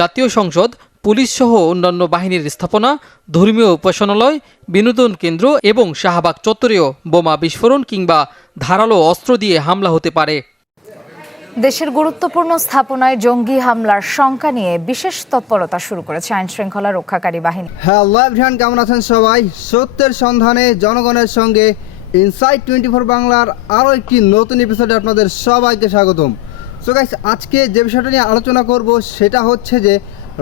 জাতীয় সংসদ, পুলিশ সহ অন্যান্য বাহিনীর স্থাপনা, ধর্মীয় উপাসনালয়, বিনোদন কেন্দ্র এবং শাহবাগ চত্বরেও বোমা বিস্ফোরণ কিংবা ধারালো অস্ত্র দিয়ে হামলা হতে পারে। দেশের গুরুত্বপূর্ণ স্থাপনায় জঙ্গি হামলার শঙ্কা নিয়ে বিশেষ তৎপরতা শুরু করেছে আইন শৃঙ্খলা রক্ষাকারী বাহিনী। হ্যালো এভরিওয়ান, কেমন আছেন সবাই? সত্যের সন্ধানে জনগণের সঙ্গে ইনসাইড 24 বাংলার আরও একটি নতুন এপিসোডে আপনাদের সবাইকে স্বাগতম। সো গাইস, আজকে যে বিষয়টা নিয়ে আলোচনা করব সেটা হচ্ছে যে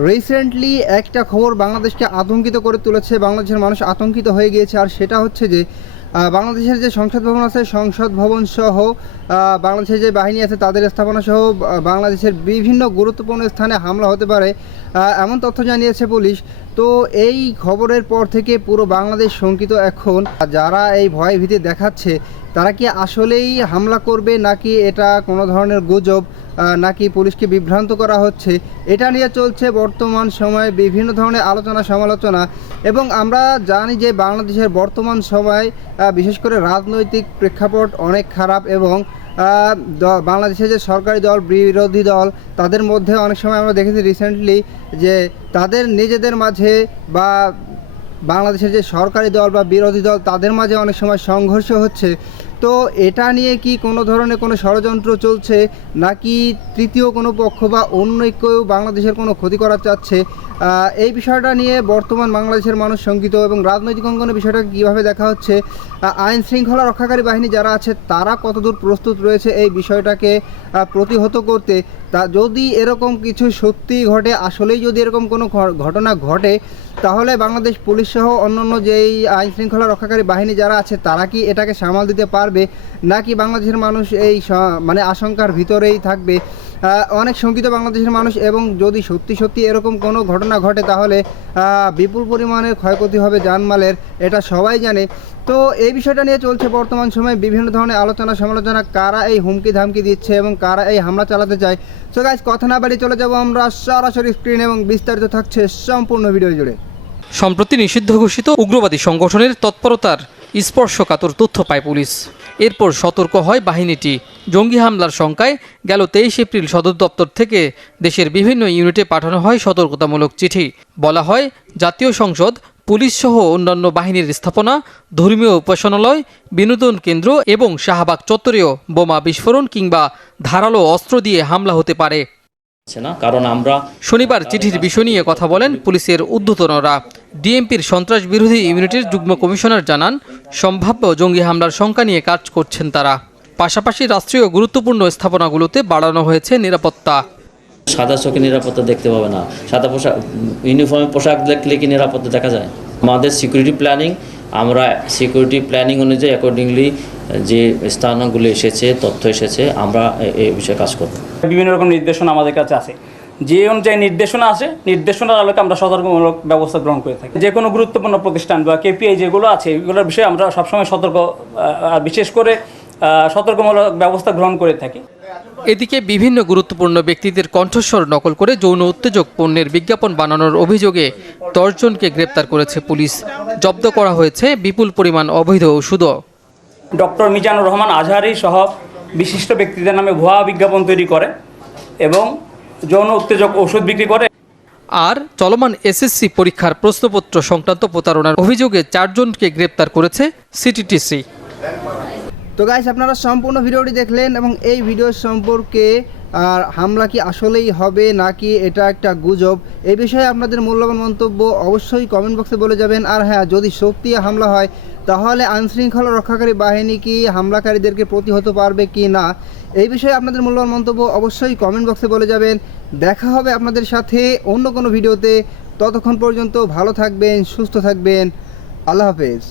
রিসেন্টলি একটা খবর বাংলাদেশকে আতঙ্কিত করে তুলেছে। বাংলাদেশের মানুষ আতঙ্কিত হয়ে গিয়েছে, আর সেটা হচ্ছে যে বাংলাদেশের যে সংসদ ভবন আছে, সংসদ ভবন সহ বাংলাদেশের যে বাহিনী আছে তাদের স্থাপনা সহ বাংলাদেশের বিভিন্ন গুরুত্বপূর্ণ স্থানে হামলা হতে পারে এমন তথ্য জানিয়েছে পুলিশ। তো এই খবরের পর থেকে পুরো বাংলাদেশ শঙ্কিত। এখন যারা এই ভয় ভীতি দেখাচ্ছে তারা কি আসলেই হামলা করবে, নাকি এটা কোনো ধরনের গুজব, নাকি পুলিশকে বিভ্রান্ত করা হচ্ছে, এটা নিয়ে চলছে বর্তমান সময়ে বিভিন্ন ধরনের আলোচনা সমালোচনা। এবং আমরা জানি যে বাংলাদেশের বর্তমান সময় বিশেষ করে রাজনৈতিক প্রেক্ষাপট অনেক খারাপ, এবং বাংলাদেশের যে সরকারি দল, বিরোধী দল, তাদের মধ্যে অনেক সময় আমরা দেখেছি রিসেন্টলি যে তাদের নিজেদের মাঝে বা বাংলাদেশের যে সরকারি দল বা বিরোধী দল তাদের মাঝে অনেক সময় সংঘর্ষ হচ্ছে। তো এটা নিয়ে কি কোনো ধরনের কোনো ষড়যন্ত্র চলছে, নাকি তৃতীয় কোনো পক্ষ বা অন্য কেউ বাংলাদেশের কোনো ক্ষতি করা চাচ্ছে, এই বিষয়টা নিয়ে বর্তমান বাংলাদেশের মানুষ শঙ্কিত। এবং রাজনৈতিক অঙ্গনে বিষয়টা কীভাবে দেখা হচ্ছে, আইন শৃঙ্খলা রক্ষাকারী বাহিনী যারা আছে তারা কতদূর প্রস্তুত রয়েছে এই বিষয়টাকে প্রতিহত করতে। তা যদি এরকম কিছু সত্যি ঘটে, আসলেই যদি এরকম কোনো ঘটনা ঘটে, তাহলে বাংলাদেশ পুলিশ সহ অন্যান্য যেই আইন শৃঙ্খলা রক্ষাকারী বাহিনী যারা আছে তারা কি এটাকে সামাল দিতে পারবে, নাকি বাংলাদেশের মানুষ এই মানে আশঙ্কার ভিতরেই থাকবে? অনেক শঙ্কিত বাংলাদেশের মানুষ। এবং যদি সত্যি এরকম কোনো ঘটনা ঘটে তাহলে বিপুল পরিমাণের ক্ষয়ক্ষতি হবে জানমালের, এটা সবাই জানে। তো এই বিষয়টা নিয়ে চলছে বর্তমান সময়ে বিভিন্ন ধরনের আলোচনা সমালোচনা, কারা এই হুমকি ধামকি দিচ্ছে এবং কারা এই হামলা চালাতে চায়। সো গাইস, কথা না বাড়ি চলে যাব আমরা সরাসরি স্ক্রিন, এবং বিস্তারিত থাকছে সম্পূর্ণ ভিডিও জুড়ে। সম্প্রতি নিষিদ্ধ ঘোষিত উগ্রবাদী সংগঠনের তৎপরতার স্পর্শকাতর তথ্য পায় পুলিশ। এরপর সতর্ক হয় বাহিনীটি। জঙ্গি হামলার শঙ্কায় গেল 23 এপ্রিল সদর দপ্তর থেকে দেশের বিভিন্ন ইউনিটে পাঠানো হয় সতর্কতামূলক চিঠি। বলা হয়, জাতীয় সংসদ, পুলিশ সহ অন্যান্য বাহিনীর স্থাপনা, ধর্মীয় উপাসনালয়, বিনোদন কেন্দ্র এবং শাহবাগ চত্বরেও বোমা বিস্ফোরণ কিংবা ধারালো অস্ত্র দিয়ে হামলা হতে পারে। শনিবার চিঠির বিষয় নিয়ে কথা বলেন পুলিশের ঊর্ধ্বতনরা। ডিএমপির সন্ত্রাস বিরোধী ইউনিটের যুগ্ম কমিশনার জানান, সম্ভাব্য জঙ্গি হামলার শঙ্কা নিয়ে কাজ করছেন তারা। পাশাপাশি রাষ্ট্রীয় গুরুত্বপূর্ণ স্থাপনাগুলোতে বাড়ানো হয়েছে নিরাপত্তা। সাদা চোখে নিরাপত্তা দেখতে পাবে না, সাদা পোশাক, ইউনিফর্মে পোশাক দেখলে কি নিরাপত্তা দেখা যায়? আমাদের সিকিউরিটি প্ল্যানিং, আমরা সিকিউরিটি প্ল্যানিং অনুযায়ী অ্যাকর্ডিংলি যে স্থানগুলো এসেছে, তথ্য এসেছে, আমরা এই বিষয়ে কাজ করব। বিভিন্ন রকম নির্দেশনা আমাদের কাছে আছে, যে অনুযায়ী নির্দেশনা আছে, নির্দেশনার আলোকে আমরা সতর্কমূলক ব্যবস্থা গ্রহণ করে থাকি। যে কোনো গুরুত্বপূর্ণ প্রতিষ্ঠান বা কেপিআই যেগুলো আছে, এগুলোর বিষয়ে আমরা সবসময় সতর্ক, বিশেষ করে সতর্কমূলক ব্যবস্থা গ্রহণ করে থাকি। এদিকে বিভিন্ন গুরুত্বপূর্ণ ব্যক্তিদের কণ্ঠস্বর নকল করে যৌন উত্তেজক পণ্যের বিজ্ঞাপন বানানোর অভিযোগে 10 জনকে গ্রেপ্তার করেছে পুলিশ। জব্দ করা হয়েছে বিপুল পরিমাণ অবৈধ ওষুধও। ডক্টর মিজানুর রহমান আজহারি সহ বিশিষ্ট ব্যক্তিদের নামে ভুয়া বিজ্ঞাপন তৈরি করে এবং যৌন উত্তেজক ওষুধ বিক্রি করে। আর চলমান এসএসসি পরীক্ষার প্রশ্নপত্র সংক্রান্ত প্রতারণার অভিযোগে 4 জনকে গ্রেপ্তার করেছে সিটিটিসি। তো গাইস, আপনারা সম্পূর্ণ ভিডিওটি দেখলেন, এবং এই ভিডিও সম্পর্কে আর হামলা কি আসলেই হবে নাকি এটা একটা গুজব, এই বিষয়ে আপনাদের মূল্যবান মন্তব্য অবশ্যই কমেন্ট বক্সে বলে যাবেন। আর হ্যাঁ, যদি সত্যি হামলা হয় তাহলে আইনশৃঙ্খলা রক্ষাকারী বাহিনী কি হামলাকারীদেরকে প্রতিহত পারবে কি না, এই বিষয়ে আপনাদের মূল্যবান মন্তব্য অবশ্যই কমেন্ট বক্সে বলে যাবেন। দেখা হবে আপনাদের সাথে অন্য কোনো ভিডিওতে। ততক্ষণ পর্যন্ত ভালো থাকবেন, সুস্থ থাকবেন। আল্লাহ হাফেজ।